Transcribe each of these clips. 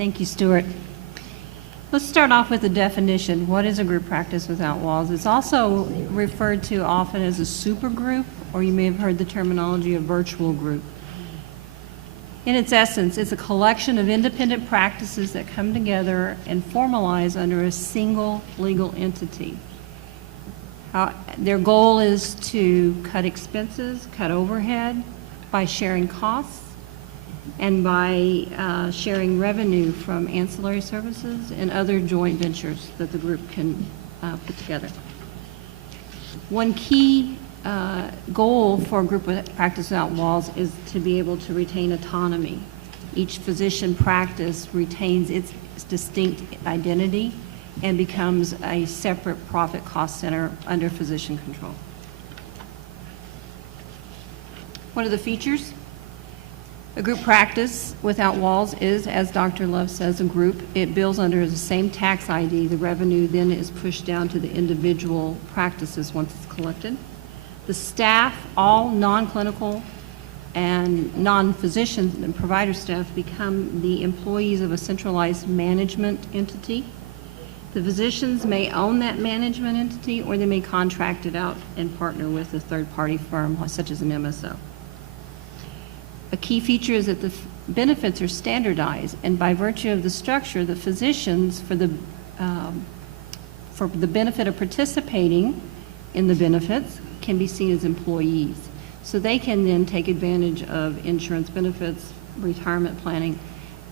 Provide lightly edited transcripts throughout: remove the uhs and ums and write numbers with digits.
Thank you, Stuart. Let's start off with the definition. What is a group practice without walls? It's also referred to often as a supergroup, or you may have heard the terminology of virtual group. In its essence, it's a collection of independent practices that come together and formalize under a single legal entity. Their goal is to cut expenses, cut overhead by sharing costs, and by sharing revenue from ancillary services and other joint ventures that the group can put together. One key goal for a group practice without walls is to be able to retain autonomy. Each physician practice retains its distinct identity and becomes a separate profit cost center under physician control. What are the features? A group practice without walls is, as Dr. Love says, a group. It bills under the same tax ID. The revenue then is pushed down to the individual practices once it's collected. The staff, all non-clinical and non-physicians and provider staff, become the employees of a centralized management entity. The physicians may own that management entity, or they may contract it out and partner with a third-party firm, such as an MSO. A key feature is that the benefits are standardized, and by virtue of the structure, the physicians, for the benefit of participating in the benefits, can be seen as employees. So they can then take advantage of insurance benefits, retirement planning,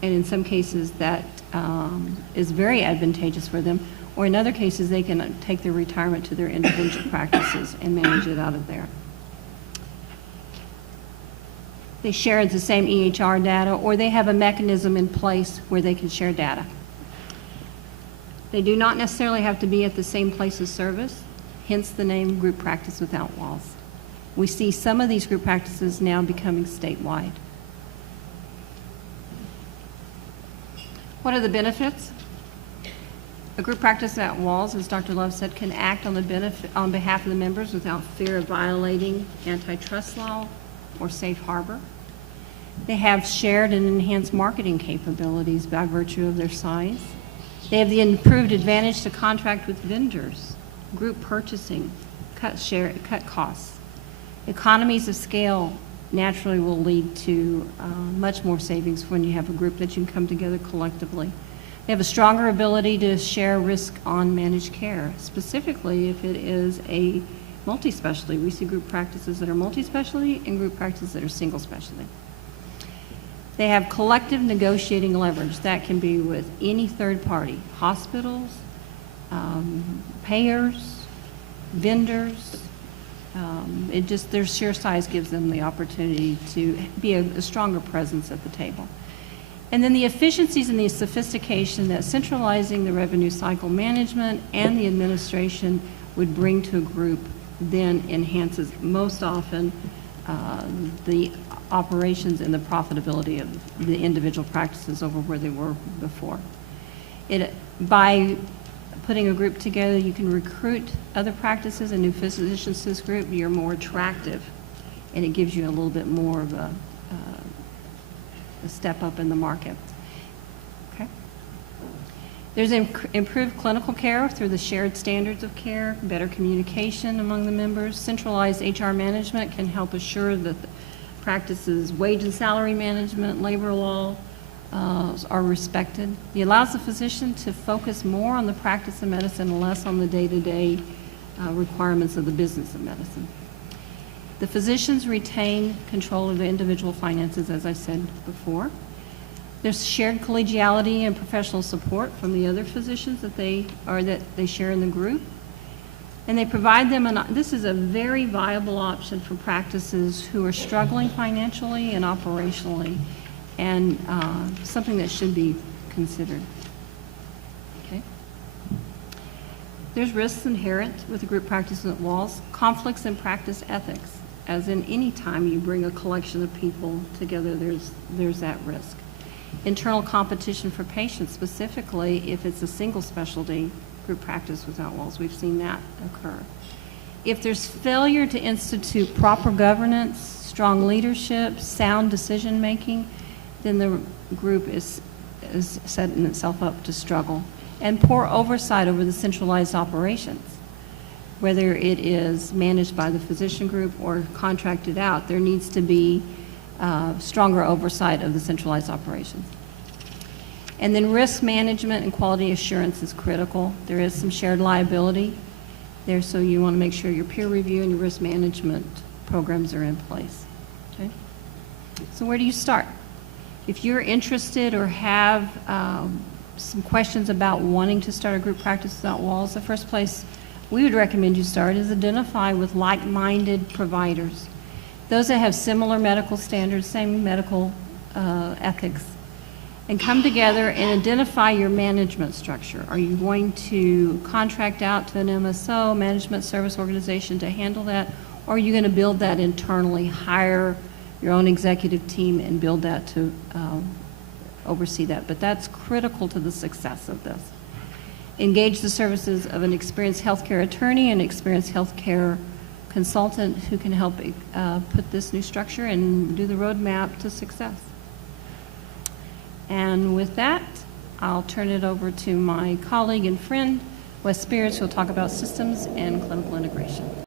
and in some cases that is very advantageous for them, or in other cases they can take their retirement to their individual practices and manage it out of there. They share the same EHR data, or they have a mechanism in place where they can share data. They do not necessarily have to be at the same place of service, hence the name Group Practice Without Walls. We see some of these group practices now becoming statewide. What are the benefits? A group practice without walls, as Dr. Love said, can act on behalf of the members without fear of violating antitrust law or safe harbor. They have shared and enhanced marketing capabilities by virtue of their size. They have the improved advantage to contract with vendors, group purchasing, cut costs. Economies of scale naturally will lead to much more savings when you have a group that you can come together collectively. They have a stronger ability to share risk on managed care, specifically if it is a multi-specialty. We see group practices that are multi-specialty and group practices that are single-specialty. They have collective negotiating leverage. That can be with any third party, hospitals, payers, vendors. Their sheer size gives them the opportunity to be a stronger presence at the table. And then the efficiencies and the sophistication that centralizing the revenue cycle management and the administration would bring to a group then enhances most often the operations and the profitability of the individual practices over where they were before. By putting a group together, you can recruit other practices and new physicians to this group. You're more attractive, and it gives you a little bit more of a step up in the market. Okay. There's improved clinical care through the shared standards of care, better communication among the members. Centralized HR management can help assure that the practices' wage and salary management, labor law are respected. It allows the physician to focus more on the practice of medicine and less on the day-to-day requirements of the business of medicine. The physicians retain control of the individual finances, as I said before. There's shared collegiality and professional support from the other physicians that they share in the group. And they provide them, this is a very viable option for practices who are struggling financially and operationally, and something that should be considered. Okay. There's risks inherent with the group practice at walls, conflicts in practice ethics. As in any time you bring a collection of people together, there's that risk. Internal competition for patients, specifically if it's a single specialty group practice without walls. We've seen that occur. If there's failure to institute proper governance, strong leadership, sound decision making, then the group is is setting itself up to struggle. And poor oversight over the centralized operations. Whether it is managed by the physician group or contracted out, there needs to be stronger oversight of the centralized operations. And then risk management and quality assurance is critical. There is some shared liability there, so you want to make sure your peer review and your risk management programs are in place. Okay? So where do you start? If you're interested or have some questions about wanting to start a group practice without walls, the first place we would recommend you start is identify with like-minded providers. Those that have similar medical standards, same medical ethics, and come together and identify your management structure. Are you going to contract out to an MSO, management service organization, to handle that, or are you going to build that internally, hire your own executive team and build that to oversee that? But that's critical to the success of this. Engage the services of an experienced healthcare attorney and experienced healthcare consultant who can help put this new structure and do the roadmap to success. And with that, I'll turn it over to my colleague and friend, Wes Spears, who will talk about systems and clinical integration.